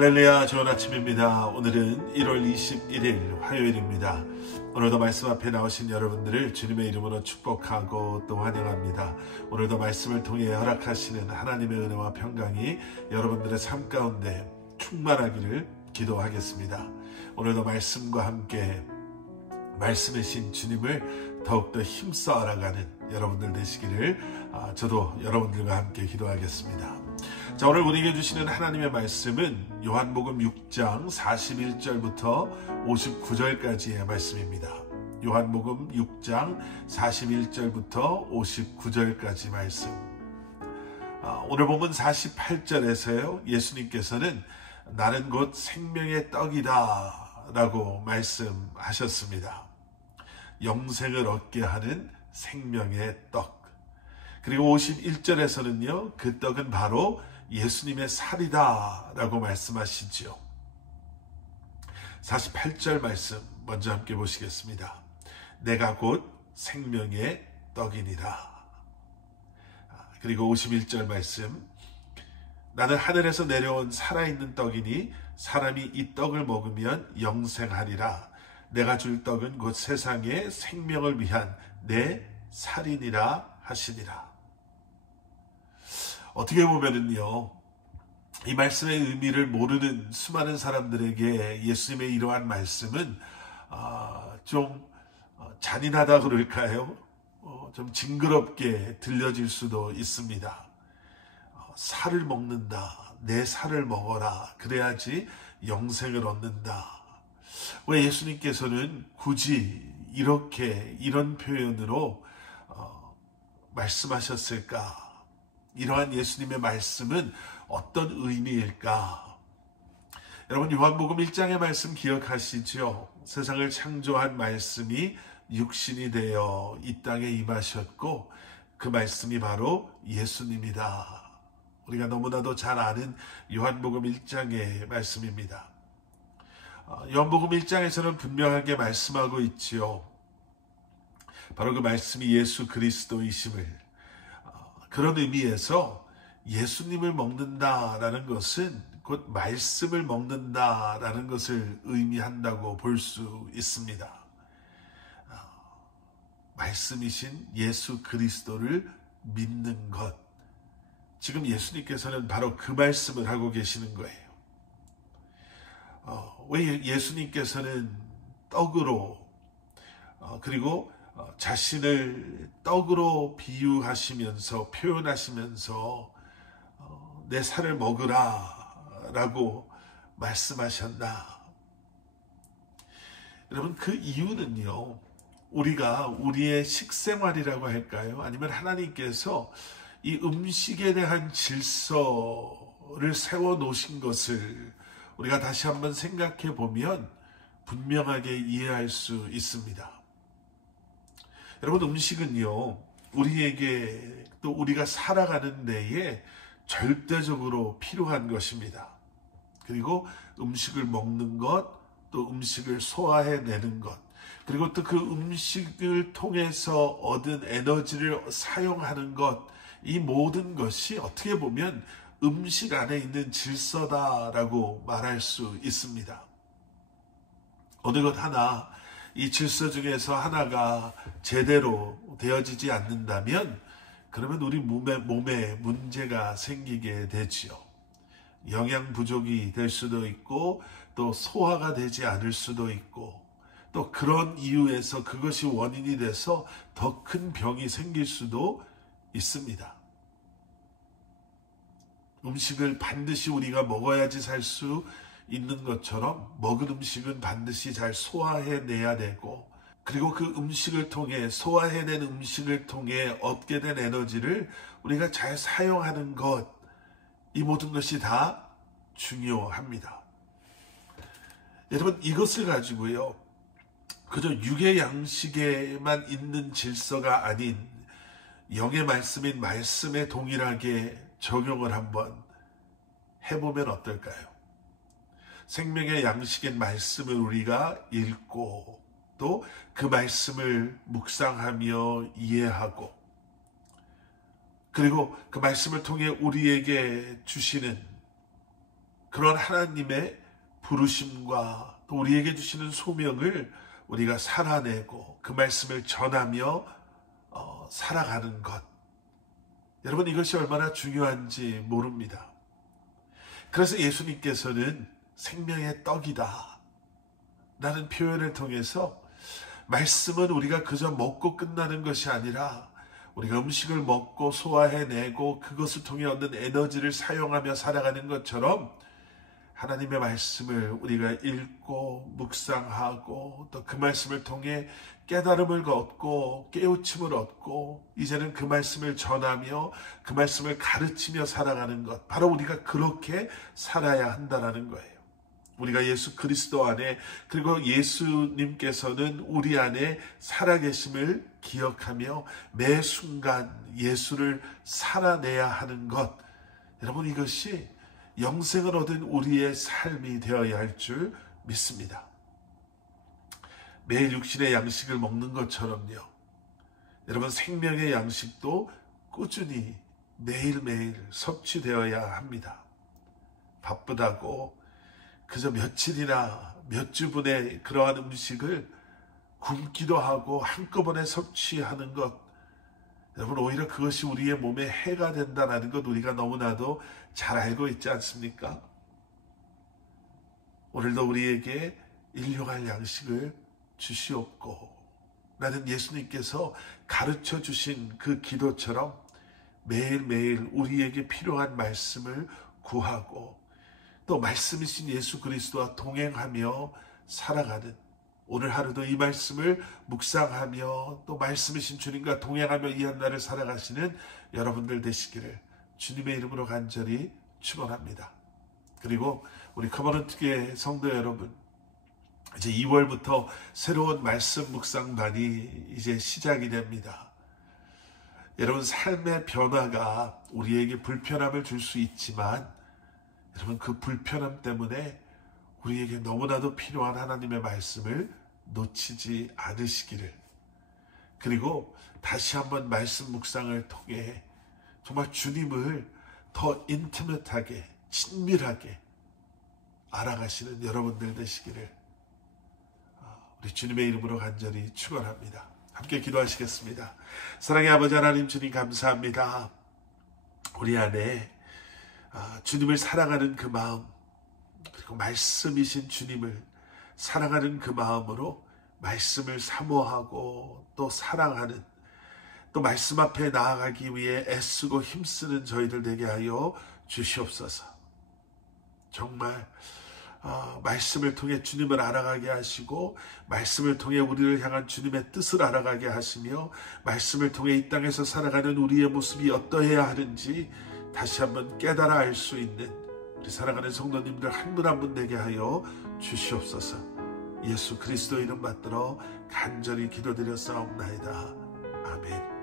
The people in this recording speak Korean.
할렐루야, 좋은 아침입니다. 오늘은 1월 21일 화요일입니다. 오늘도 말씀 앞에 나오신 여러분들을 주님의 이름으로 축복하고 또 환영합니다. 오늘도 말씀을 통해 허락하시는 하나님의 은혜와 평강이 여러분들의 삶 가운데 충만하기를 기도하겠습니다. 오늘도 말씀과 함께 말씀의 신 주님을 더욱더 힘써 알아가는 여러분들 되시기를 저도 여러분들과 함께 기도하겠습니다. 자, 오늘 우리에게 주시는 하나님의 말씀은 요한복음 6장 41절부터 59절까지의 말씀입니다. 요한복음 6장 41절부터 59절까지 말씀. 오늘 본문 48절에서요, 예수님께서는 나는 곧 생명의 떡이다 라고 말씀하셨습니다. 영생을 얻게 하는 생명의 떡. 그리고 51절에서는요, 그 떡은 바로 예수님의 살이다 라고 말씀하시지요. 48절 말씀 먼저 함께 보시겠습니다. 내가 곧 생명의 떡이니라. 그리고 51절 말씀, 나는 하늘에서 내려온 살아있는 떡이니 사람이 이 떡을 먹으면 영생하리라. 내가 줄 떡은 곧 세상의 생명을 위한 내 살이니라 하시니라. 어떻게 보면은요, 이 말씀의 의미를 모르는 수많은 사람들에게 예수님의 이러한 말씀은 좀 잔인하다 그럴까요? 좀 징그럽게 들려질 수도 있습니다. 살을 먹는다, 내 살을 먹어라, 그래야지 영생을 얻는다. 왜 예수님께서는 굳이 이런 표현으로 말씀하셨을까? 이러한 예수님의 말씀은 어떤 의미일까? 여러분, 요한복음 1장의 말씀 기억하시죠? 세상을 창조한 말씀이 육신이 되어 이 땅에 임하셨고 그 말씀이 바로 예수님이다. 우리가 너무나도 잘 아는 요한복음 1장의 말씀입니다. 요한복음 1장에서는 분명하게 말씀하고 있지요. 바로 그 말씀이 예수 그리스도이심을. 그런 의미에서 예수님을 먹는다라는 것은 곧 말씀을 먹는다라는 것을 의미한다고 볼 수 있습니다. 말씀이신 예수 그리스도를 믿는 것. 지금 예수님께서는 바로 그 말씀을 하고 계시는 거예요. 왜 예수님께서는 떡으로 그리고 자신을 떡으로 비유하시면서 표현하시면서 내 살을 먹으라 라고 말씀하셨나? 여러분, 그 이유는요, 우리가 우리의 식생활이라고 할까요? 아니면 하나님께서 이 음식에 대한 질서를 세워 놓으신 것을 우리가 다시 한번 생각해 보면 분명하게 이해할 수 있습니다. 여러분, 음식은요, 우리에게 또 우리가 살아가는 데에 절대적으로 필요한 것입니다. 그리고 음식을 먹는 것, 또 음식을 소화해내는 것, 그리고 또 그 음식을 통해서 얻은 에너지를 사용하는 것, 이 모든 것이 어떻게 보면 음식 안에 있는 질서다라고 말할 수 있습니다. 어느 것 하나, 이 질서 중에서 하나가 제대로 되어지지 않는다면 그러면 우리 몸에 문제가 생기게 되지요. 영양 부족이 될 수도 있고 또 소화가 되지 않을 수도 있고 또 그런 이유에서 그것이 원인이 돼서 더 큰 병이 생길 수도 있습니다. 음식을 반드시 우리가 먹어야지 살 수 있는 것처럼 먹은 음식은 반드시 잘 소화해내야 되고, 그리고 그 음식을 통해, 소화해낸 음식을 통해 얻게 된 에너지를 우리가 잘 사용하는 것, 이 모든 것이 다 중요합니다. 여러분, 이것을 가지고요, 그저 육의 양식에만 있는 질서가 아닌 영의 말씀인 말씀에 동일하게 적용을 한번 해보면 어떨까요? 생명의 양식인 말씀을 우리가 읽고 또 그 말씀을 묵상하며 이해하고 그리고 그 말씀을 통해 우리에게 주시는 그런 하나님의 부르심과 또 우리에게 주시는 소명을 우리가 살아내고 그 말씀을 전하며 살아가는 것. 여러분, 이것이 얼마나 중요한지 모릅니다. 그래서 예수님께서는 생명의 떡이다 라는 표현을 통해서 말씀은 우리가 그저 먹고 끝나는 것이 아니라 우리가 음식을 먹고 소화해내고 그것을 통해 얻는 에너지를 사용하며 살아가는 것처럼 하나님의 말씀을 우리가 읽고 묵상하고 또 그 말씀을 통해 깨달음을 얻고 깨우침을 얻고 이제는 그 말씀을 전하며 그 말씀을 가르치며 살아가는 것, 바로 우리가 그렇게 살아야 한다는 거예요. 우리가 예수 그리스도 안에, 그리고 예수님께서는 우리 안에 살아계심을 기억하며 매 순간 예수를 살아내야 하는 것, 여러분, 이것이 영생을 얻은 우리의 삶이 되어야 할 줄 믿습니다. 매일 육신의 양식을 먹는 것처럼요, 여러분, 생명의 양식도 꾸준히 매일매일 섭취되어야 합니다. 바쁘다고 그저 며칠이나 몇 주분의 그러한 음식을 굶기도 하고 한꺼번에 섭취하는 것, 여러분, 오히려 그것이 우리의 몸에 해가 된다는 것 우리가 너무나도 잘 알고 있지 않습니까? 오늘도 우리에게 일용할 양식을 주시옵고 라는 예수님께서 가르쳐 주신 그 기도처럼 매일매일 우리에게 필요한 말씀을 구하고 또 말씀이신 예수 그리스도와 동행하며 살아가는, 오늘 하루도 이 말씀을 묵상하며 또 말씀이신 주님과 동행하며 이 한 날을 살아가시는 여러분들 되시기를 주님의 이름으로 간절히 축원합니다. 그리고 우리 커버넌트교회 성도 여러분, 이제 2월부터 새로운 말씀 묵상반이 이제 시작이 됩니다. 여러분, 삶의 변화가 우리에게 불편함을 줄 수 있지만 여러분, 그 불편함 때문에 우리에게 너무나도 필요한 하나님의 말씀을 놓치지 않으시기를, 그리고 다시 한번 말씀 묵상을 통해 정말 주님을 더 인티메트하게, 친밀하게 알아가시는 여러분들 되시기를 우리 주님의 이름으로 간절히 축원합니다. 함께 기도하시겠습니다. 사랑의 아버지 하나님, 주님 감사합니다. 우리 안에 주님을 사랑하는 그 마음, 그리고 말씀이신 주님을 사랑하는 그 마음으로 말씀을 사모하고 또 사랑하는, 또 말씀 앞에 나아가기 위해 애쓰고 힘쓰는 저희들 되게 하여 주시옵소서. 정말 말씀을 통해 주님을 알아가게 하시고 말씀을 통해 우리를 향한 주님의 뜻을 알아가게 하시며 말씀을 통해 이 땅에서 살아가는 우리의 모습이 어떠해야 하는지 다시 한번 깨달아 알 수 있는 우리 사랑하는 성도님들 한 분 한 분 되게 하여 주시옵소서. 예수 그리스도 이름 받들어 간절히 기도드렸사옵나이다. 아멘.